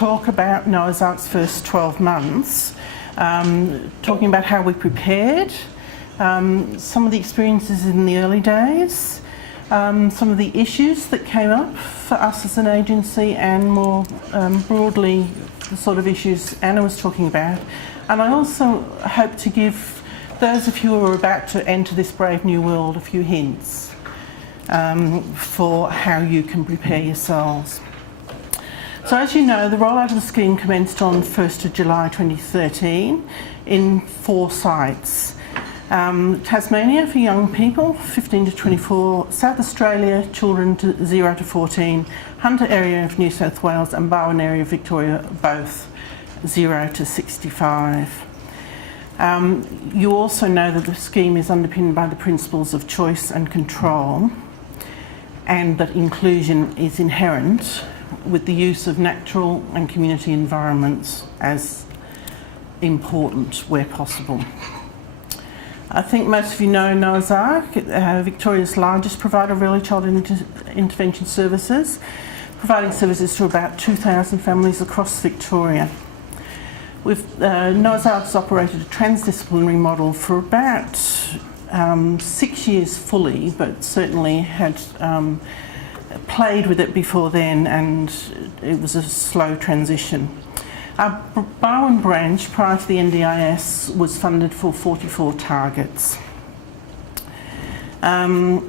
talk about Noah's Ark's first 12 months, talking about how we prepared, some of the experiences in the early days, some of the issues that came up for us as an agency, and more broadly the sort of issues Anna was talking about. And I also hope to give those of you who are about to enter this brave new world a few hints for how you can prepare yourselves. So as you know, the rollout of the scheme commenced on 1st of July 2013 in 4 sites. Tasmania for young people, 15 to 24, South Australia, children 0 to 14, Hunter area of New South Wales and Barwon area of Victoria, both 0 to 65. You also know that the scheme is underpinned by the principles of choice and control, and that inclusion is inherent with the use of natural and community environments as important where possible. I think most of you know Noah's Ark, Victoria's largest provider of early childhood intervention services, providing services to about 2,000 families across Victoria. Noah's Ark has operated a transdisciplinary model for about 6 years fully, but certainly had played with it before then, and it was a slow transition. Our Barwon branch, prior to the NDIS, was funded for 44 targets. And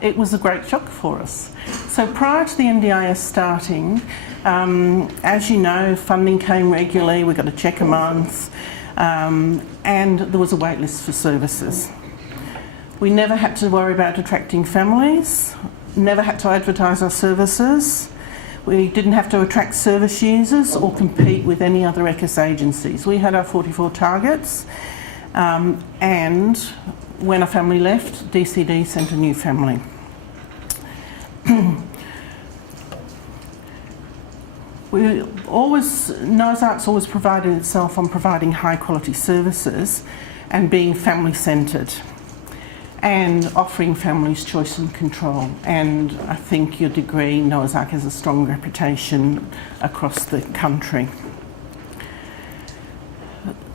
it was a great shock for us. So prior to the NDIS starting, as you know, funding came regularly, we got a cheque a month, and there was a wait list for services. We never had to worry about attracting families, never had to advertise our services. We didn't have to attract service users or compete with any other ECIS agencies. We had our 44 targets, and when a family left, DCD sent a new family. Noah's Ark's always prided itself on providing high quality services and being family centred, and offering families choice and control. And I think you'd agree Noah's Ark has a strong reputation across the country.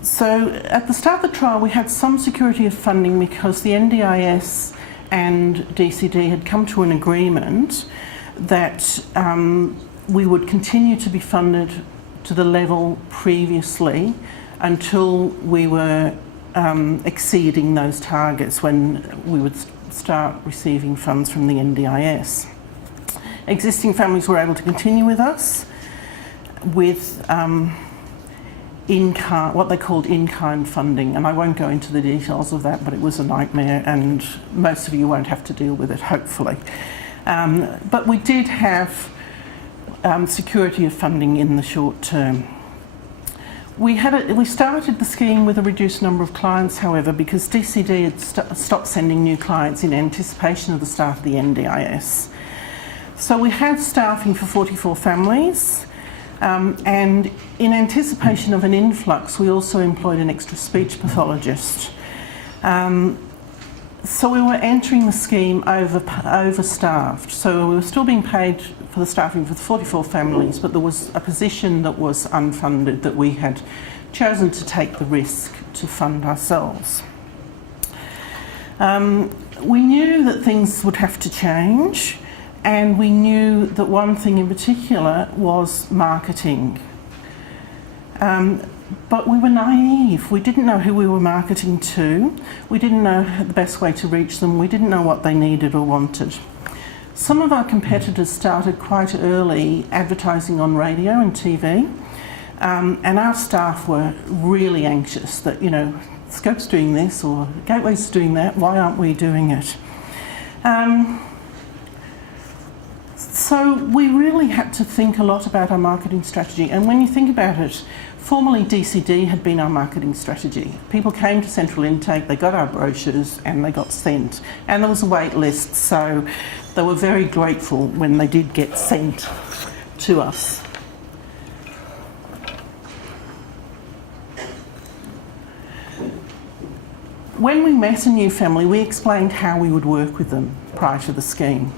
So at the start of the trial we had some security of funding because the NDIS and DCD had come to an agreement that we would continue to be funded to the level previously until we were exceeding those targets, when we would start receiving funds from the NDIS. Existing families were able to continue with us with what they called in-kind funding, and I won't go into the details of that, but it was a nightmare and most of you won't have to deal with it, hopefully. But we did have security of funding in the short term. We started the scheme with a reduced number of clients, however, because DCD had stopped sending new clients in anticipation of the start of the NDIS. So we had staffing for 44 families, and in anticipation of an influx, we also employed an extra speech pathologist. So we were entering the scheme overstaffed. So we were still being paid for the staffing for the 44 families, but there was a position that was unfunded that we had chosen to take the risk to fund ourselves. We knew that things would have to change, and we knew that one thing in particular was marketing. But we were naive. We didn't know who we were marketing to. We didn't know the best way to reach them. We didn't know what they needed or wanted. Some of our competitors started quite early advertising on radio and TV, and our staff were really anxious that, you know, Scope's doing this or Gateway's doing that, why aren't we doing it? So we really had to think a lot about our marketing strategy, and when you think about it, formerly DCD had been our marketing strategy. People came to Central Intake, they got our brochures and they got sent, and there was a wait list, so they were very grateful when they did get sent to us. When we met a new family, we explained how we would work with them prior to the scheme.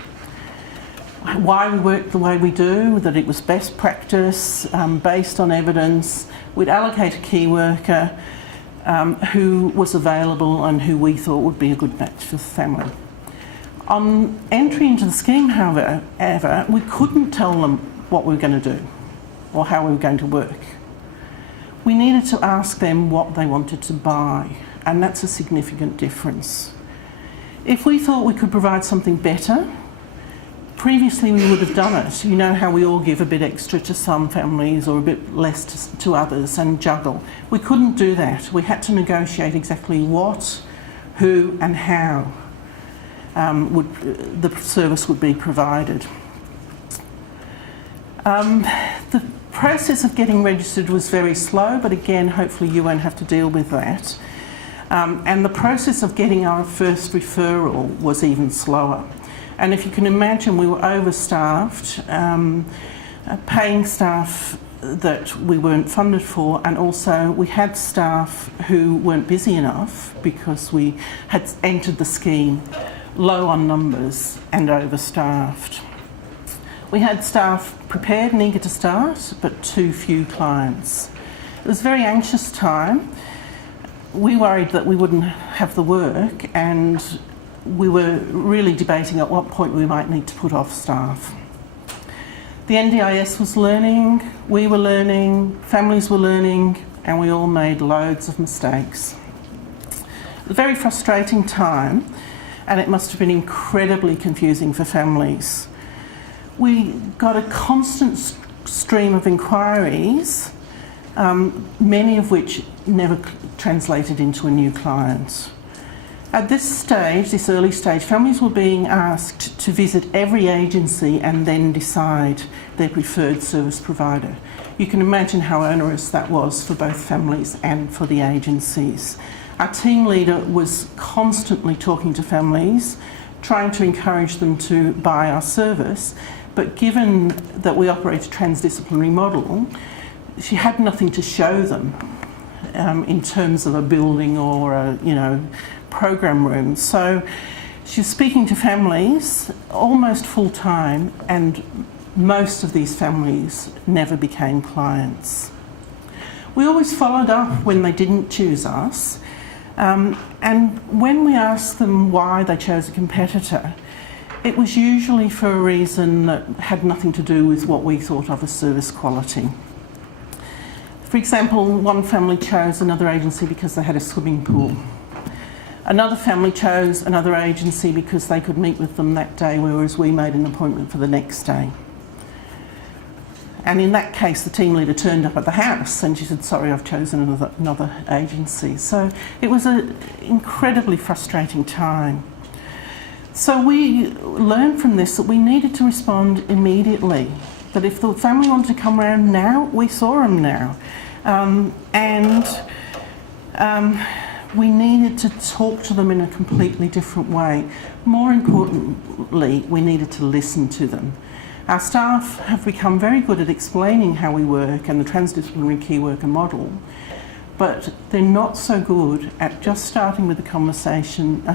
why we worked the way we do, that it was best practice, based on evidence. We'd allocate a key worker who was available and who we thought would be a good match for the family. On entry into the scheme, however, we couldn't tell them what we were going to do or how we were going to work. We needed to ask them what they wanted to buy, and that's a significant difference. If we thought we could provide something better, previously we would have done it. You know how we all give a bit extra to some families or a bit less to others and juggle. We couldn't do that. We had to negotiate exactly what, who and how the service would be provided. The process of getting registered was very slow, but again, hopefully you won't have to deal with that. And the process of getting our first referral was even slower. And if you can imagine, we were overstaffed, paying staff that we weren't funded for, and also we had staff who weren't busy enough because we had entered the scheme low on numbers and overstaffed. We had staff prepared and eager to start, but too few clients. It was a very anxious time. We worried that we wouldn't have the work, and we were really debating at what point we might need to put off staff. The NDIS was learning, we were learning, families were learning, and we all made loads of mistakes. A very frustrating time, and it must have been incredibly confusing for families. We got a constant stream of inquiries, many of which never translated into a new client. At this stage, this early stage, families were being asked to visit every agency and then decide their preferred service provider. You can imagine how onerous that was for both families and for the agencies. Our team leader was constantly talking to families, trying to encourage them to buy our service, but given that we operate a transdisciplinary model, she had nothing to show them in terms of a building or a, program room. So she's speaking to families almost full time, and most of these families never became clients. We always followed up when they didn't choose us, and when we asked them why they chose a competitor, it was usually for a reason that had nothing to do with what we thought of as service quality. For example, one family chose another agency because they had a swimming pool. Another family chose another agency because they could meet with them that day, whereas we made an appointment for the next day. And in that case, the team leader turned up at the house and she said, sorry, I've chosen another agency. So it was an incredibly frustrating time. So we learned from this that we needed to respond immediately, that if the family wanted to come around now, we saw them now. We needed to talk to them in a completely different way. More importantly, we needed to listen to them. Our staff have become very good at explaining how we work and the transdisciplinary key worker model, but they're not so good at just starting with a conversation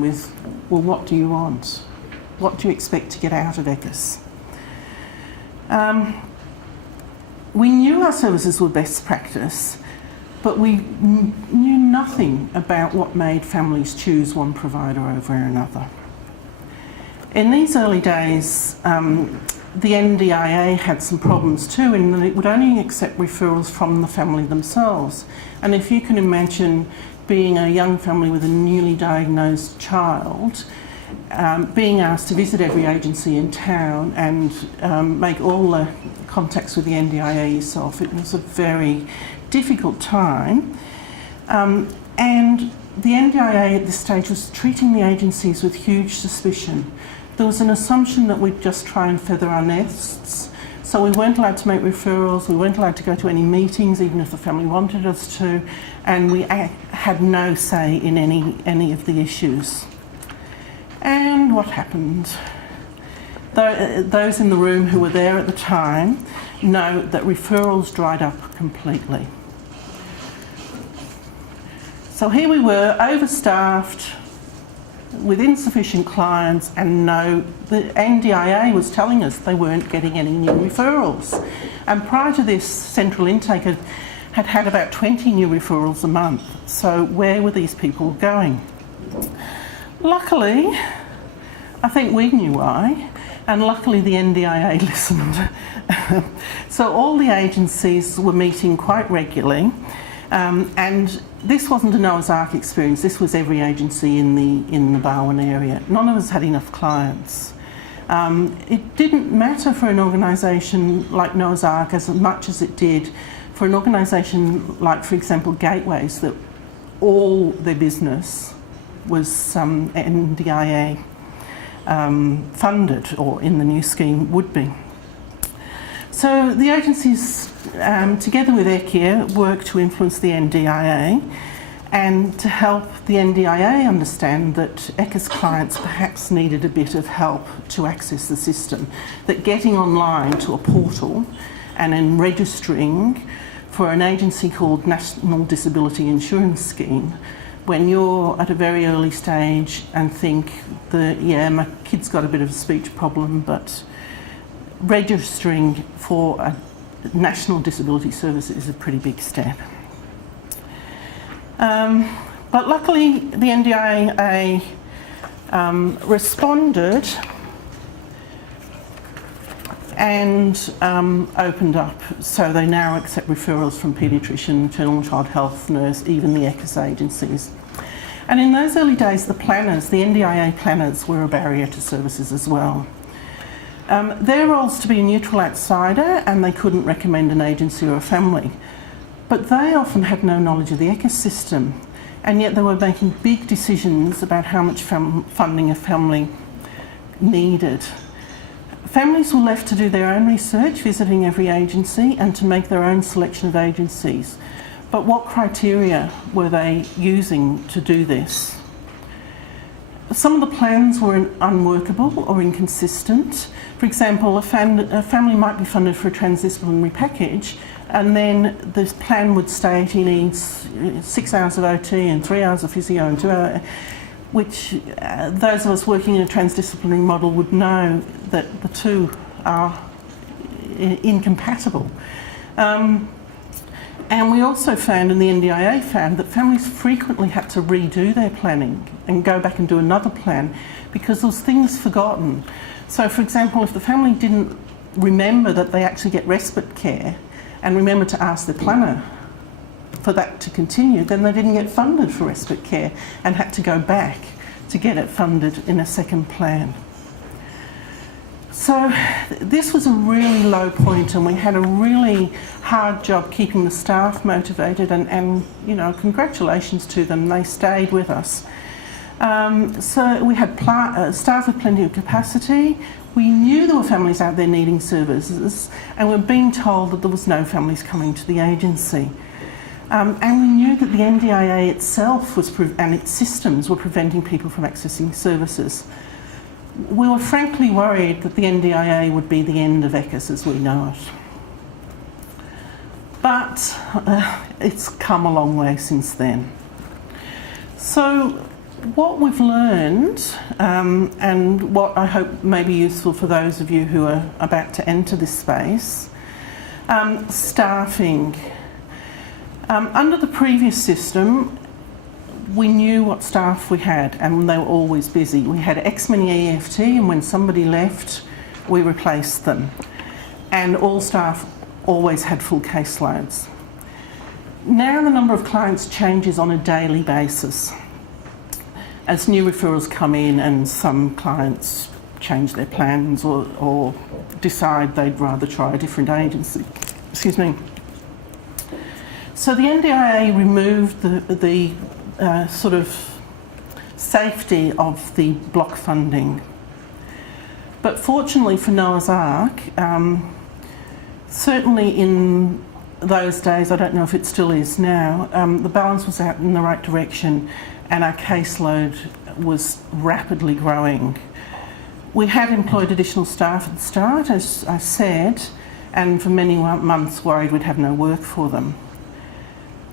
with, well, what do you want? What do you expect to get out of ECIS? We knew our services were best practice, but we knew nothing about what made families choose one provider over another. In these early days, the NDIA had some problems too, in that it would only accept referrals from the family themselves. And if you can imagine being a young family with a newly diagnosed child, being asked to visit every agency in town and make all the contacts with the NDIA yourself, it was a very difficult time. And the NDIA at this stage was treating the agencies with huge suspicion. There was an assumption that we'd just try and feather our nests. So we weren't allowed to make referrals, we weren't allowed to go to any meetings, even if the family wanted us to, and we had no say in any of the issues. And what happened? Those in the room who were there at the time know that referrals dried up completely. So here we were, overstaffed, with insufficient clients, and the NDIA was telling us they weren't getting any new referrals. And prior to this, central intake had about 20 new referrals a month. So where were these people going? Luckily, I think we knew why, and luckily the NDIA listened. So all the agencies were meeting quite regularly, and this wasn't a Noah's Ark experience. This was every agency in the Barwon area. None of us had enough clients. It didn't matter for an organisation like Noah's Ark as much as it did for an organisation like, for example, Gateways, that all their business was NDIA funded, or in the new scheme would be. So the agencies, together with ECIA, worked to influence the NDIA and to help the NDIA understand that ECIA's clients perhaps needed a bit of help to access the system, that getting online to a portal and then registering for an agency called National Disability Insurance Scheme, when you're at a very early stage and think that, yeah, my kid's got a bit of a speech problem, but registering for a National Disability Service is a pretty big step. But luckily the NDIA responded and opened up, so they now accept referrals from paediatrician, maternal and child health nurse, even the ECIS agencies. And in those early days, the NDIA planners were a barrier to services as well. Their roles to be a neutral outsider, and they couldn't recommend an agency or a family. But they often had no knowledge of the ECIS system, and yet they were making big decisions about how much funding a family needed. Families were left to do their own research, visiting every agency, and to make their own selection of agencies. But what criteria were they using to do this? Some of the plans were unworkable or inconsistent. For example, a family might be funded for a transdisciplinary package, and then this plan would state he needs 6 hours of OT and 3 hours of physio and 2 hours, which those of us working in a transdisciplinary model would know that the two are incompatible. And we also found, and the NDIA found, that families frequently had to redo their planning and go back and do another plan because there was things forgotten. So, for example, if the family didn't remember that they actually get respite care and remember to ask their planner for that to continue, then they didn't get funded for respite care and had to go back to get it funded in a second plan. So this was a really low point, and we had a really hard job keeping the staff motivated, and you know, congratulations to them, they stayed with us. So we had staff with plenty of capacity. We knew there were families out there needing services, and we were being told that there was no families coming to the agency. And we knew that the NDIA itself and its systems were preventing people from accessing services. We were frankly worried that the NDIA would be the end of ECIS as we know it. But it's come a long way since then. So what we've learned, and what I hope may be useful for those of you who are about to enter this space, staffing. Under the previous system, we knew what staff we had, and they were always busy. We had X many EFT, and when somebody left, we replaced them. And all staff always had full caseloads. Now the number of clients changes on a daily basis as new referrals come in, and some clients change their plans or decide they'd rather try a different agency. Excuse me. So the NDIA removed the sort of safety of the block funding. But fortunately for Noah's Ark, certainly in those days, I don't know if it still is now, the balance was out in the right direction and our caseload was rapidly growing. We had employed additional staff at the start, as I said, and for many months worried we'd have no work for them.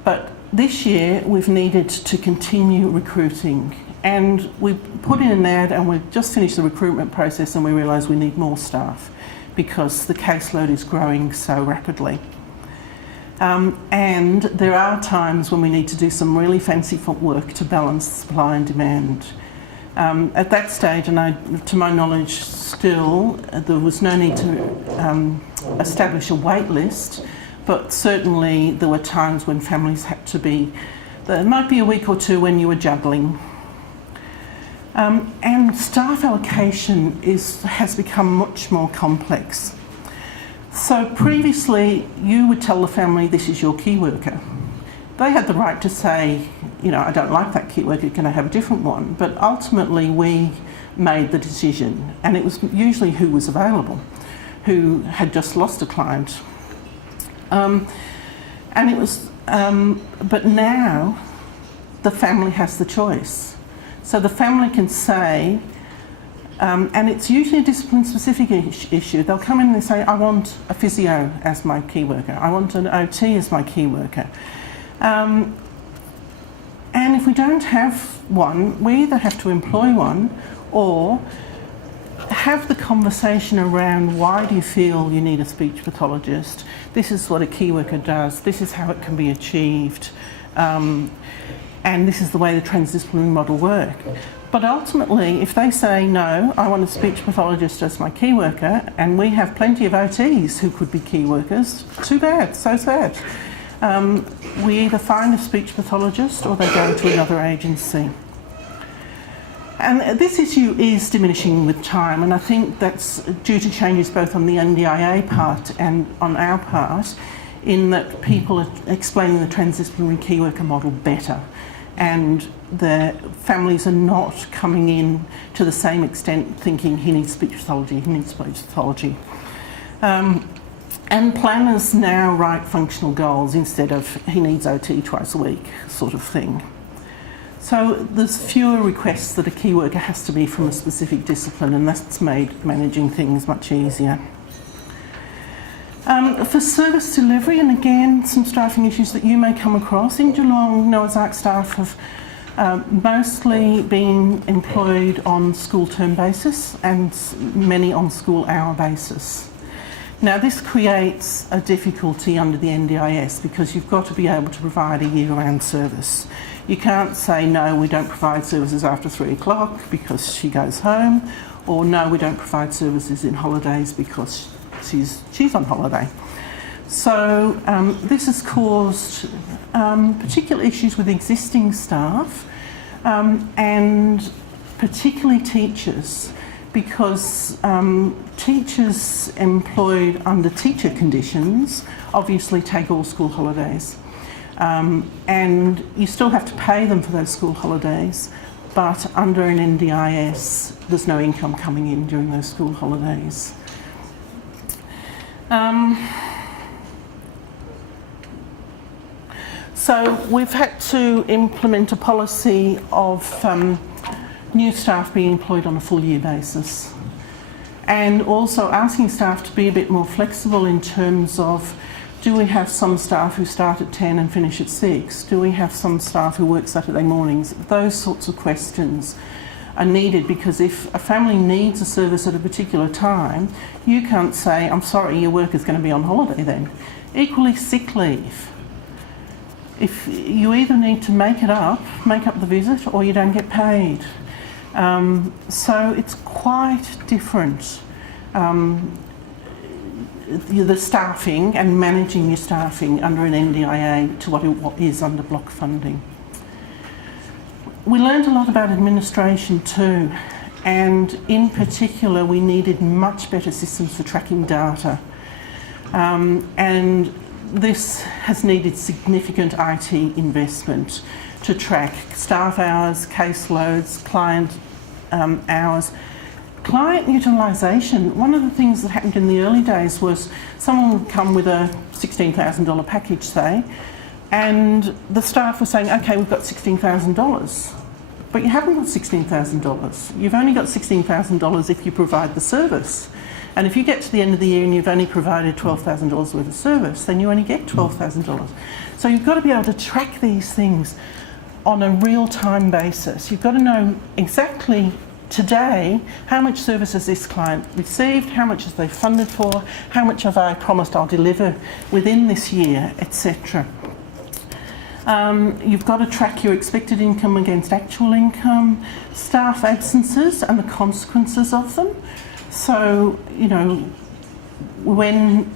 But this year we've needed to continue recruiting, And we put in an ad and we've just finished the recruitment process and we realise we need more staff because the caseload is growing so rapidly. And there are times when we need to do some really fancy footwork to balance supply and demand. At that stage, and to my knowledge still, there was no need to establish a wait list, but certainly there were times when families had to be, there might be a week or two when you were juggling. And staff allocation has become much more complex. So previously, you would tell the family, this is your key worker. They had the right to say, you know, I don't like that key worker, can I have a different one? But ultimately, we made the decision, and it was usually who was available, who had just lost a client. But now, the family has the choice. So the family can say, and it's usually a discipline-specific issue. They'll come in and they say, I want a physio as my key worker. I want an OT as my key worker. And if we don't have one, we either have to employ one or have the conversation around why do you feel you need a speech pathologist? This is what a key worker does. This is how it can be achieved. And this is the way the transdisciplinary model works. But ultimately, if they say, no, I want a speech pathologist as my key worker, and we have plenty of OTs who could be key workers, too bad, so sad. We either find a speech pathologist or they go to another agency. And this issue is diminishing with time, and I think that's due to changes both on the NDIA part and on our part, in that people are explaining the transdisciplinary key worker model better, and the families are not coming in to the same extent thinking he needs speech pathology, he needs speech pathology. And planners now write functional goals instead of he needs OT twice a week sort of thing. So there's fewer requests that a key worker has to be from a specific discipline, and that's made managing things much easier. For service delivery, and again, some staffing issues that you may come across, in Geelong, Noah's Ark staff have mostly been employed on school term basis and many on school hour basis. Now this creates a difficulty under the NDIS because you've got to be able to provide a year-round service. You can't say, no, we don't provide services after 3 o'clock because she goes home, or no, we don't provide services in holidays because she's on holiday. So this has caused particular issues with existing staff and particularly teachers, because teachers employed under teacher conditions obviously take all school holidays. And you still have to pay them for those school holidays, but under an NDIS, there's no income coming in during those school holidays. So we've had to implement a policy of new staff being employed on a full year basis, and also asking staff to be a bit more flexible in terms of, do we have some staff who start at 10 and finish at 6? Do we have some staff who work Saturday mornings? Those sorts of questions are needed, because if a family needs a service at a particular time, you can't say, I'm sorry, your worker's going to be on holiday then. Equally, sick leave. If you either need to make up the visit, or you don't get paid. So it's quite different, the staffing and managing your staffing under an NDIA to what it is under block funding. We learned a lot about administration too, and in particular we needed much better systems for tracking data, and this has needed significant IT investment to track staff hours, caseloads, client hours. Client utilisation, one of the things that happened in the early days was someone would come with a $16,000 package, say, and the staff were saying, okay, we've got $16,000. But you haven't got $16,000. You've only got $16,000 if you provide the service. And if you get to the end of the year and you've only provided $12,000 worth of service, then you only get $12,000. So you've got to be able to track these things on a real-time basis. You've got to know exactly today how much service has this client received, how much have they funded for, how much have I promised I'll deliver within this year, etc. You've got to track your expected income against actual income, staff absences and the consequences of them. So, you know, when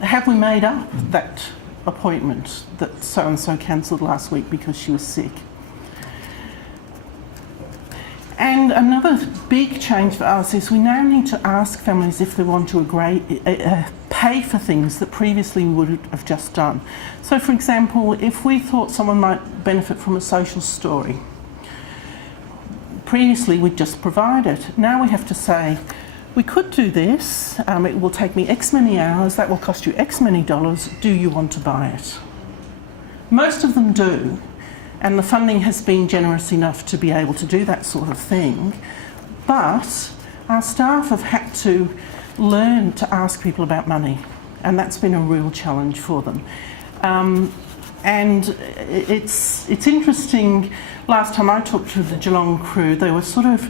have we made up that appointment that so-and-so cancelled last week because she was sick? And another big change for us is we now need to ask families if they want to pay for things that previously we would have just done. So, for example, if we thought someone might benefit from a social story, previously we'd just provide it. Now we have to say, we could do this, it will take me X many hours, that will cost you X many dollars, do you want to buy it? Most of them do. And the funding has been generous enough to be able to do that sort of thing. But our staff have had to learn to ask people about money, and that's been a real challenge for them. And it's interesting, last time I talked to the Geelong crew, they were sort of,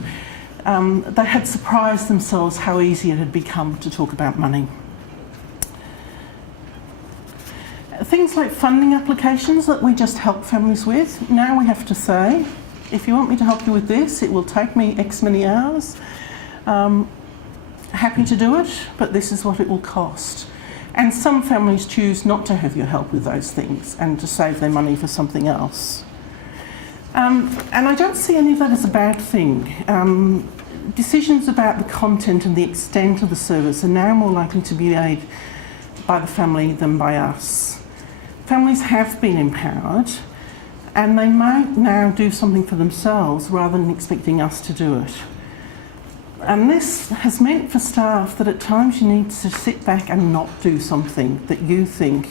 they had surprised themselves how easy it had become to talk about money. Things like funding applications that we just help families with, now we have to say, if you want me to help you with this, it will take me X many hours. Happy to do it, but this is what it will cost. And some families choose not to have your help with those things and to save their money for something else. And I don't see any of that as a bad thing. Decisions about the content and the extent of the service are now more likely to be made by the family than by us. Families have been empowered, and they might now do something for themselves rather than expecting us to do it. And this has meant for staff that at times you need to sit back and not do something that you think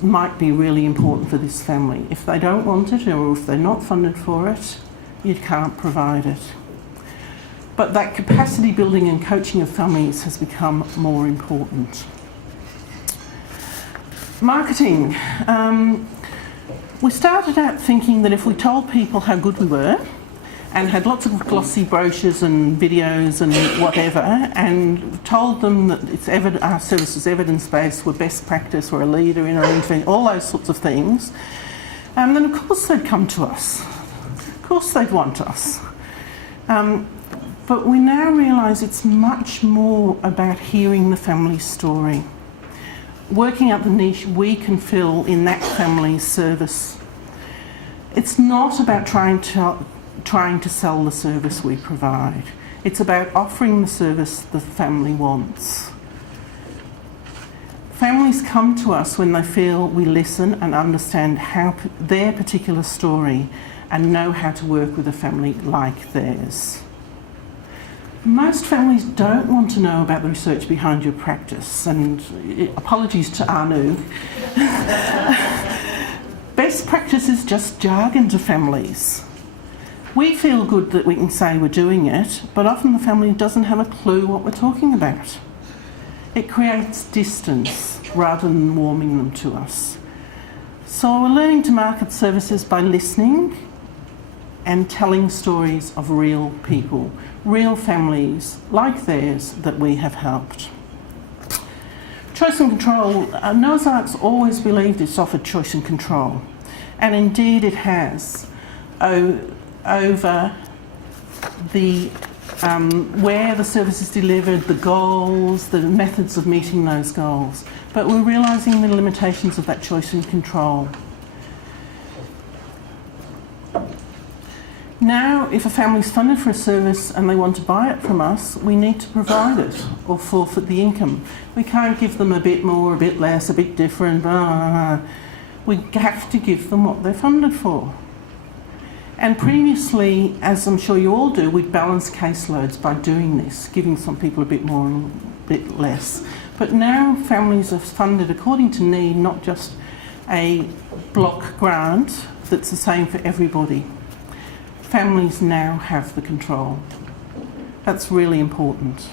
might be really important for this family. If they don't want it, or if they're not funded for it, you can't provide it. But that capacity building and coaching of families has become more important. Marketing. We started out thinking that if we told people how good we were and had lots of glossy brochures and videos and whatever, and told them that our service is evidence-based, we're best practice, we're a leader in our intervention, all those sorts of things, then of course they'd come to us. Of course they'd want us. But we now realise it's much more about hearing the family story, working out the niche we can fill in that family's service. It's not about trying to sell the service we provide. It's about offering the service the family wants. Families come to us when they feel we listen and understand their particular story and know how to work with a family like theirs. Most families don't want to know about the research behind your practice, and apologies to Anu. Best practice is just jargon to families. We feel good that we can say we're doing it, but often the family doesn't have a clue what we're talking about. It creates distance rather than warming them to us. So we're learning to market services by listening and telling stories of real people, real families like theirs that we have helped. Choice and control. Noah's Ark's always believed it's offered choice and control, and indeed it has, over the where the service is delivered, the goals, the methods of meeting those goals. But we're realising the limitations of that choice and control. Now, if a family's funded for a service and they want to buy it from us, we need to provide it or forfeit the income. We can't give them a bit more, a bit less, a bit different, blah, blah, blah. We have to give them what they're funded for. And previously, as I'm sure you all do, we'd balance caseloads by doing this, giving some people a bit more and a bit less. But now families are funded according to need, not just a block grant that's the same for everybody. Families now have the control. That's really important.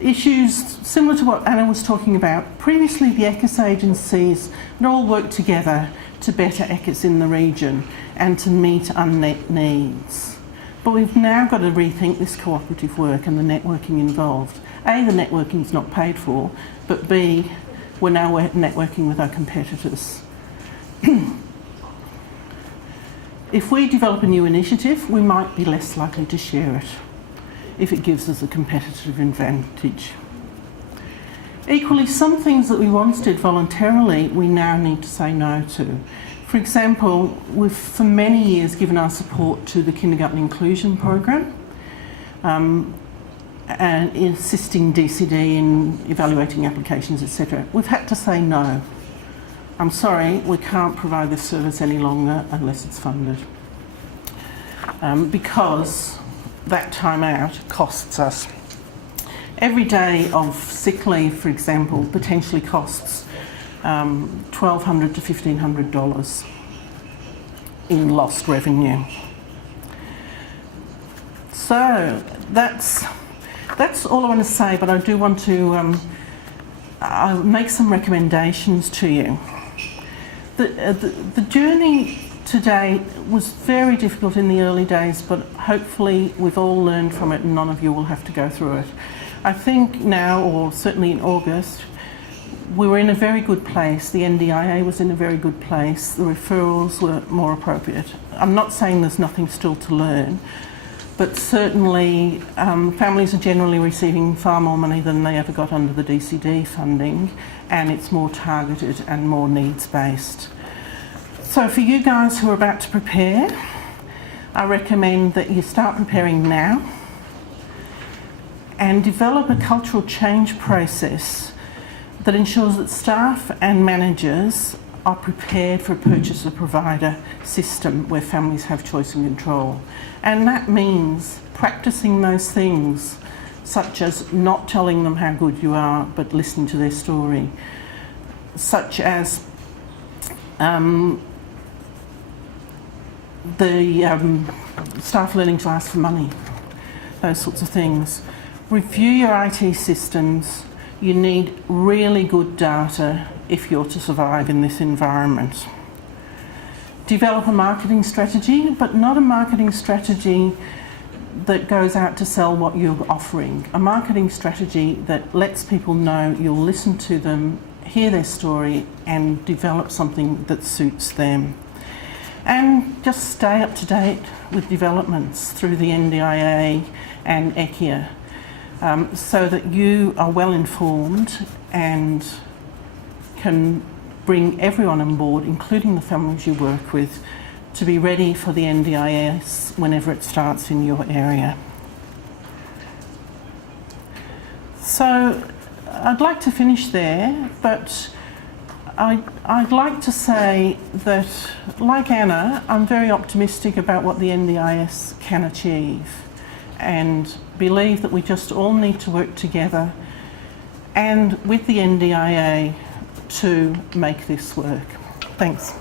issues similar to what Anna was talking about. Previously, the ECIS agencies had all worked together to better ECIS in the region and to meet unmet needs. But we've now got to rethink this cooperative work and the networking involved. A, the networking is not paid for, but B, we're now networking with our competitors. If we develop a new initiative, we might be less likely to share it if it gives us a competitive advantage. Equally, some things that we once did voluntarily, we now need to say no to. For example, we've for many years given our support to the kindergarten inclusion program and assisting DCD in evaluating applications, etc. We've had to say no. I'm sorry, we can't provide this service any longer unless it's funded. Because that time out costs us. Every day of sick leave, for example, potentially costs $1,200 to $1,500 in lost revenue. So that's all I want to say, but I do want to I'll make some recommendations to you. The journey today was very difficult in the early days, but hopefully we've all learned from it and none of you will have to go through it. I think now, or certainly in August, we were in a very good place. The NDIA was in a very good place. The referrals were more appropriate. I'm not saying there's nothing still to learn, but certainly families are generally receiving far more money than they ever got under the DCD funding, and it's more targeted and more needs-based. So for you guys who are about to prepare, I recommend that you start preparing now and develop a cultural change process that ensures that staff and managers are prepared for a purchaser-provider system where families have choice and control. And that means practicing those things, such as not telling them how good you are, but listening to their story, such as the staff learning to ask for money, those sorts of things. Review your IT systems. You need really good data if you're to survive in this environment. Develop a marketing strategy, but not a marketing strategy that goes out to sell what you're offering. A marketing strategy that lets people know you'll listen to them, hear their story, and develop something that suits them. And just stay up to date with developments through the NDIA and ECIA so that you are well informed and can bring everyone on board, including the families you work with, to be ready for the NDIS whenever it starts in your area. So I'd like to finish there, but I'd like to say that, like Anna, I'm very optimistic about what the NDIS can achieve and believe that we just all need to work together and with the NDIA to make this work. Thanks.